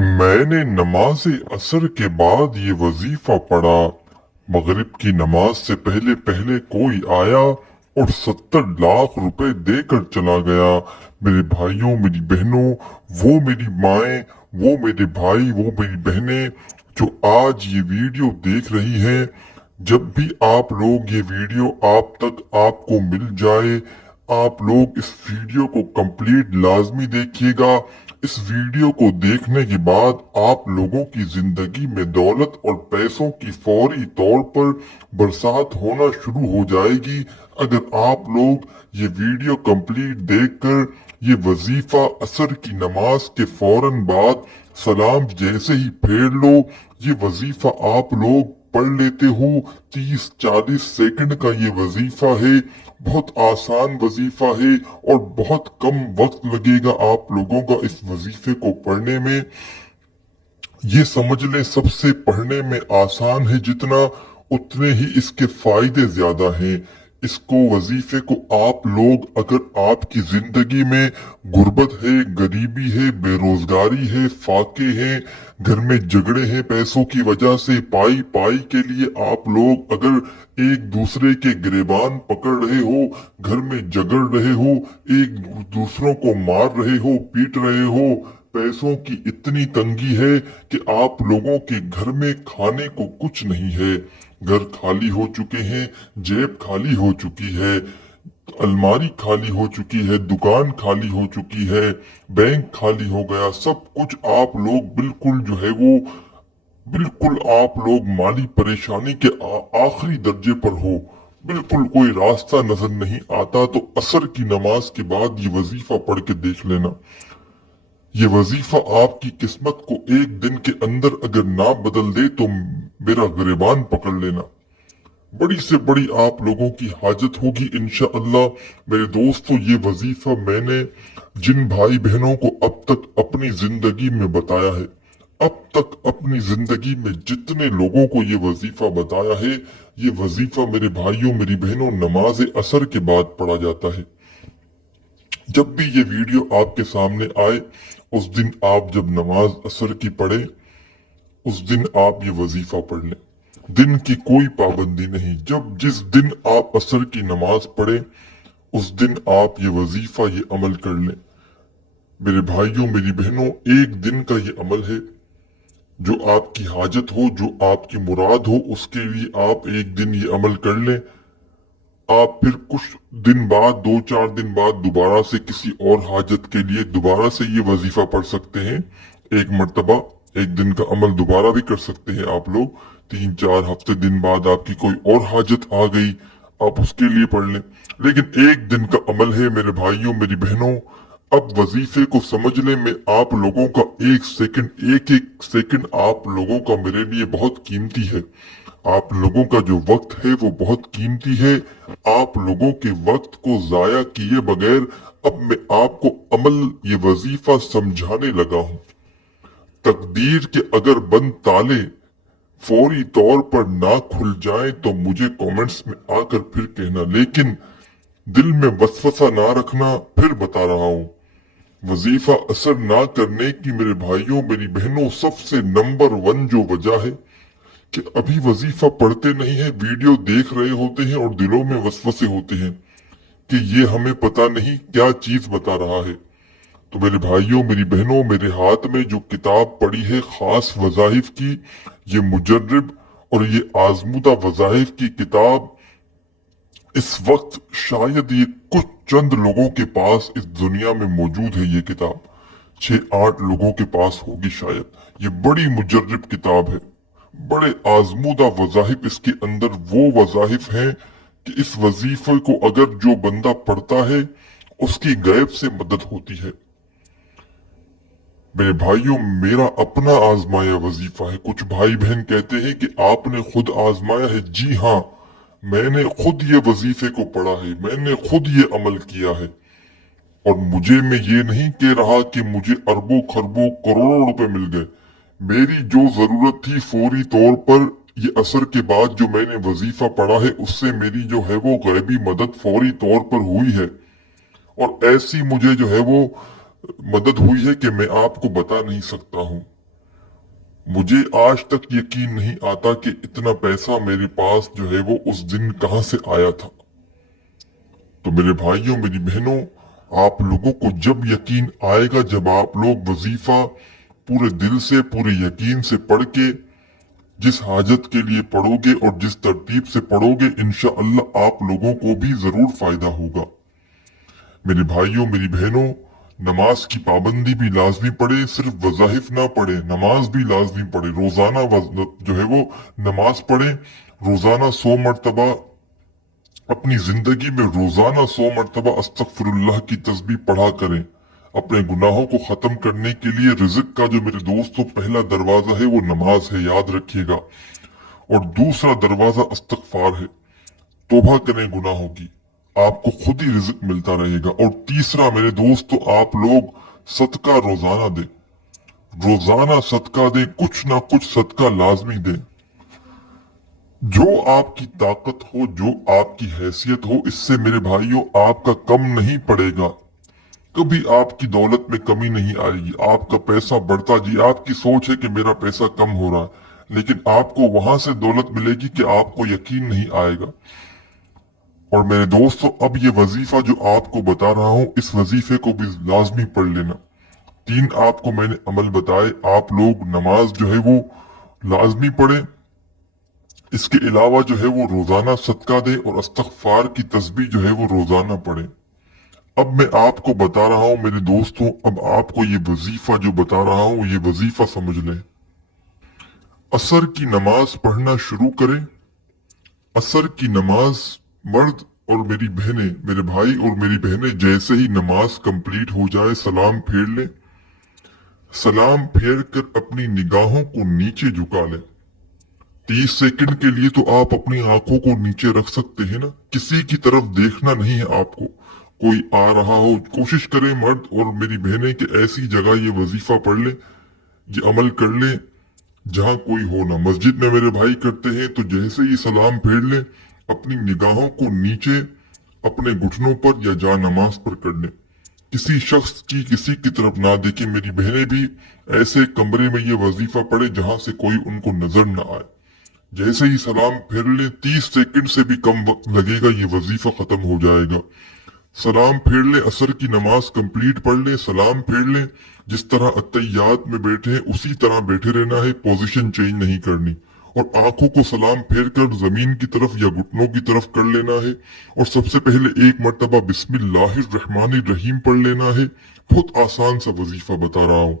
मैंने नमाज असर के बाद ये वजीफा पढ़ा। मगरिब की नमाज से पहले पहले कोई आया और 70 लाख रुपए देकर चला गया। मेरे भाइयों, मेरी बहनों, वो मेरी माएं, वो मेरे भाई, वो मेरी बहनें जो आज ये वीडियो देख रही हैं, जब भी आप लोग ये वीडियो आप तक आपको मिल जाए, आप लोग इस वीडियो को कंप्लीट लाजमी देखिएगा। इस वीडियो को देखने के बाद आप लोगों की जिंदगी में दौलत और पैसों की फौरी तौर पर बरसात होना शुरू हो जाएगी। अगर आप लोग ये वीडियो कंप्लीट देखकर ये वजीफा असर की नमाज के फौरन बाद सलाम जैसे ही फेर लो, ये वजीफा आप लोग पढ़ लेते हो। 30-40 सेकंड का ये वजीफा है। बहुत आसान वजीफा है और बहुत कम वक्त लगेगा आप लोगों का इस वजीफे को पढ़ने में। ये समझ लें, सबसे पढ़ने में आसान है जितना, उतने ही इसके फायदे ज्यादा हैं। इसको वजीफे को आप लोग, अगर आपकी जिंदगी में गुर्बत है, गरीबी है, बेरोजगारी है, फाके हैं, घर में झगड़े हैं पैसों की वजह से, पाई पाई के लिए आप लोग अगर एक दूसरे के गिरेबान पकड़ रहे हो, घर में झगड़ रहे हो, एक दूसरों को मार रहे हो, पीट रहे हो, पैसों की इतनी तंगी है कि आप लोगों के घर में खाने को कुछ नहीं है, घर खाली हो चुके हैं, जेब खाली हो चुकी है, अलमारी खाली हो चुकी है, दुकान खाली हो चुकी है, बैंक खाली हो गया, सब कुछ आप लोग बिल्कुल जो है वो, बिल्कुल आप लोग माली परेशानी के आखिरी दर्जे पर हो, बिल्कुल कोई रास्ता नजर नहीं आता। तो असर की नमाज के बाद ये वजीफा पढ़ के देख लेना। ये वजीफा आपकी किस्मत को एक दिन के अंदर अगर ना बदल दे तो मेरा गिरबान पकड़ लेना। बड़ी से बड़ी आप लोगों की हाजत होगी इंशाअल्लाह। मेरे दोस्तों, ये वजीफा मैंने जिन भाई बहनों को अब तक अपनी जिंदगी में बताया है, अब तक अपनी जिंदगी में जितने लोगों को ये वजीफा बताया है, ये वजीफा मेरे भाइयों, मेरी बहनों, नमाज असर के बाद पढ़ा जाता है। जब भी ये वीडियो आपके सामने आए, उस दिन आप जब नमाज असर की पढ़े, उस दिन आप ये वजीफा पढ़ लें। दिन की कोई पाबंदी नहीं, जब जिस दिन आप असर की नमाज पढ़े उस दिन आप ये वजीफा, ये अमल कर लें। मेरे भाइयों, मेरी बहनों, एक दिन का ये अमल है। जो आपकी हाजत हो, जो आपकी मुराद हो, उसके लिए आप एक दिन ये अमल कर लें। आप फिर कुछ दिन बाद, 2-4 दिन बाद दोबारा से किसी और हाजत के लिए दोबारा से ये वजीफा पढ़ सकते हैं। एक मर्तबा एक दिन का अमल दोबारा भी कर सकते हैं आप लोग। 3-4 हफ्ते दिन बाद आपकी कोई और हाजत आ गई, आप उसके लिए पढ़ लें। लेकिन एक दिन का अमल है मेरे भाइयों, मेरी बहनों। अब वजीफे को समझ लें। मैं आप लोगों का एक सेकंड, एक एक सेकंड आप लोगों का मेरे लिए बहुत कीमती है। आप लोगों का जो वक्त है वो बहुत कीमती है। आप लोगों के वक्त को जाया किए बगैर अब मैं आपको अमल, ये वजीफा समझाने लगा हूं। तकदीर के अगर बंद ताले फौरी तौर पर ना खुल जाए तो मुझे कमेंट्स में आकर फिर कहना, लेकिन दिल में वसवसा ना रखना। फिर बता रहा हूं, वजीफा असर ना करने की मेरे भाइयों, मेरी बहनों, सबसे नंबर 1 जो वजह है कि अभी वजीफा पढ़ते नहीं है, वीडियो देख रहे होते हैं और दिलों में वसवसे होते हैं कि ये हमें पता नहीं क्या चीज बता रहा है। तो मेरे भाइयों, मेरी बहनों, मेरे हाथ में जो किताब पड़ी है खास वजाहिफ की, ये मुजर्रिब और ये आजमुदा वजाहिफ की किताब, इस वक्त शायद ये कुछ चंद लोगों के पास इस दुनिया में मौजूद है। ये किताब 6-8 लोगों के पास होगी शायद। ये बड़ी मुजर्रिब किताब है, बड़े आजमूदा वजाहिफ इसके अंदर वो वजाहिफ हैं कि इस वजीफे को अगर जो बंदा पढ़ता है उसकी गैब से मदद होती है। मेरे भाइयों, मेरा अपना आजमाया वजीफा है। कुछ भाई बहन कहते हैं कि आपने खुद आजमाया है। जी हाँ, मैंने खुद ये वजीफे को पढ़ा है, मैंने खुद ये अमल किया है। और मुझे, मैं ये नहीं कह रहा कि मुझे अरबों खरबों करोड़ों रुपए मिल गए। मेरी जो जरूरत थी फौरी तौर पर, ये असर के बाद जो मैंने वजीफा पढ़ा है उससे मेरी जो है वो गैबी मदद फौरी तौर पर हुई है। और ऐसी मुझे जो है वो मदद हुई है कि मैं आपको बता नहीं सकता हूँ। मुझे आज तक यकीन नहीं आता कि इतना पैसा मेरे पास जो है वो उस दिन कहां से आया था। तो मेरे भाइयों मेरी बहनों, आप लोगों को जब यकीन आएगा, जब आप लोग वजीफा पूरे दिल से पूरे यकीन से पढ़ के जिस हाजत के लिए पढ़ोगे और जिस तरतीब से पढ़ोगे, इंशाअल्लाह आप लोगों को भी जरूर फायदा होगा। मेरे भाइयों मेरी बहनों, नमाज की पाबंदी भी लाजमी पढ़े, सिर्फ वजाहिफ ना पढ़े, नमाज भी लाजमी पढ़े। रोजाना जो है वो नमाज पढ़े। रोजाना 100 मरतबा अपनी जिंदगी में रोजाना 100 मरतबा अस्तगफिरुल्लाह की तस्बीह पढ़ा करें। अपने गुनाहों को खत्म करने के लिए रिज़्क का जो मेरे दोस्तों पहला दरवाजा है वो नमाज है, याद रखिएगा। और दूसरा दरवाजा इस्तिग़फ़ार है, तौबा करें गुनाहों की, आपको खुद ही रिज़्क मिलता रहेगा। और तीसरा मेरे दोस्तों, आप लोग सदका रोजाना दें, रोजाना सदका दें, कुछ ना कुछ सदका लाजमी दें। जो आपकी ताकत हो, जो आपकी हैसियत हो, इससे मेरे भाइयों आपका कम नहीं पड़ेगा। कभी आपकी दौलत में कमी नहीं आएगी, आपका पैसा बढ़ता जी। आपकी सोच है कि मेरा पैसा कम हो रहा है, लेकिन आपको वहां से दौलत मिलेगी कि आपको यकीन नहीं आएगा। और मेरे दोस्तों, अब ये वजीफा जो आपको बता रहा हूं, इस वजीफे को भी लाजमी पढ़ लेना। 3 आपको मैंने अमल बताए, आप लोग नमाज जो है वो लाजमी पढ़े, इसके अलावा जो है वो रोजाना सदका दे और इस्तिग़फ़ार की तस्बीह जो है वो रोजाना पढ़े। अब मैं आपको बता रहा हूं मेरे दोस्तों, अब आपको ये वजीफा जो बता रहा हूं ये वजीफा समझ लें। असर की नमाज पढ़ना शुरू करें। असर की नमाज मर्द और मेरी बहनें, मेरे भाई और मेरी बहनें जैसे ही नमाज कंप्लीट हो जाए सलाम फेर लें। सलाम फेर कर अपनी निगाहों को नीचे झुका लें। 30 सेकंड के लिए तो आप अपनी आंखों को नीचे रख सकते हैं ना, किसी की तरफ देखना नहीं है आपको। कोई आ रहा हो, कोशिश करें मर्द और मेरी बहनें कि ऐसी जगह ये वजीफा पढ़ ले, ये अमल कर ले जहां कोई हो ना। मस्जिद में मेरे भाई करते हैं तो जैसे ही सलाम फेर ले, अपनी निगाहों को नीचे अपने घुटनों पर या जा नमाज पर कर ले। किसी शख्स की किसी की तरफ ना देखे। मेरी बहनें भी ऐसे कमरे में ये वजीफा पढ़े जहां से कोई उनको नजर ना आए। जैसे ही सलाम फेर ले, 30 सेकंड से भी कम वक्त लगेगा, ये वजीफा खत्म हो जाएगा। सलाम फेर ले, असर की नमाज कंप्लीट पढ़ ले, सलाम फेर ले, जिस तरह अत्तहियात में बैठे हैं उसी तरह बैठे रहना है, पोजीशन चेंज नहीं करनी। और आंखों को सलाम फेर कर जमीन की तरफ या घुटनों की तरफ कर लेना है। और सबसे पहले 1 मरतबा बिस्मिल्लाहिर्रहमानिर्रहीम पढ़ लेना है। बहुत आसान सा वजीफा बता रहा हूँ,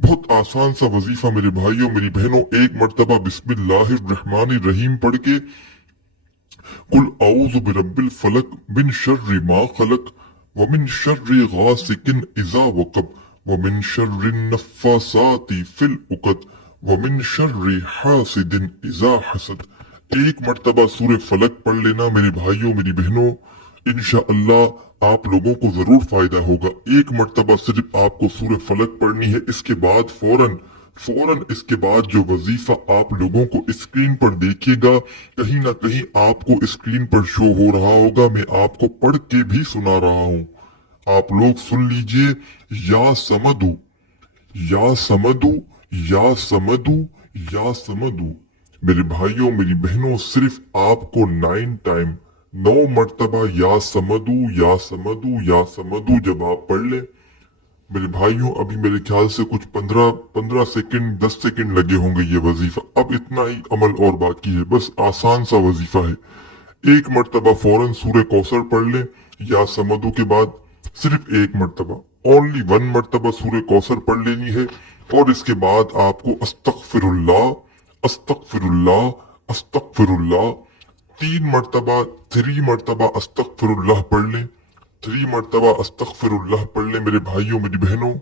बहुत आसान सा वजीफा मेरे भाइयों मेरी बहनों। 1 मरतबा बिस्मिल्लाहिर्रहमानिर्रहीम पढ़ के कुल औज़ु बिरब्बिल फलक मिन शर्रि मा खलक व मिन शर्रि गासिकिन इज़ा वक़ब व मिन शर्रि नफ़्फ़ासाति फिल उक़द व मिन शर्रि हासिदिन इज़ा हसद। 1 मरतबा सूरह फलक पढ़ लेना मेरे भाइयों मेरी बहनों, इंशाअल्लाह आप लोगों को जरूर फायदा होगा। 1 मरतबा सिर्फ आपको सूरह फलक पढ़नी है। इसके बाद फौरन इसके बाद जो वजीफा आप लोगों को स्क्रीन पर देखिएगा, कहीं ना कहीं आपको स्क्रीन पर शो हो रहा होगा, मैं आपको पढ़ के भी सुना रहा हूं। आप लोग सुन लीजिए। या समदु, या समदु, या समदु, या समदु। मेरे भाइयों मेरी बहनों, सिर्फ आपको 9 मरतबा या समदु, या समदु, या समदु जब आप पढ़ ले मेरे भाइयों, अभी मेरे ख्याल से कुछ 15 सेकंड 10 सेकंड लगे होंगे ये वजीफा। अब इतना ही अमल और बाकी है, बस आसान सा वजीफा है। 1 मरतबा फौरन सूरह कौसर पढ़ ले, या समदु के बाद सिर्फ 1 मरतबा, ओनली 1 मरतबा सूरह कौसर पढ़ लेनी है। और इसके बाद आपको अस्तगफिरुल्लाह, अस्तगफिरुल्लाह, अस्तगफिरुल्लाह 3 मरतबा अस्तगफिरुल्लाह पढ़ ले। 3 मरतबा अस्तगफिरुल्लाह पढ़ ले मेरे भाइयों मेरी बहनों।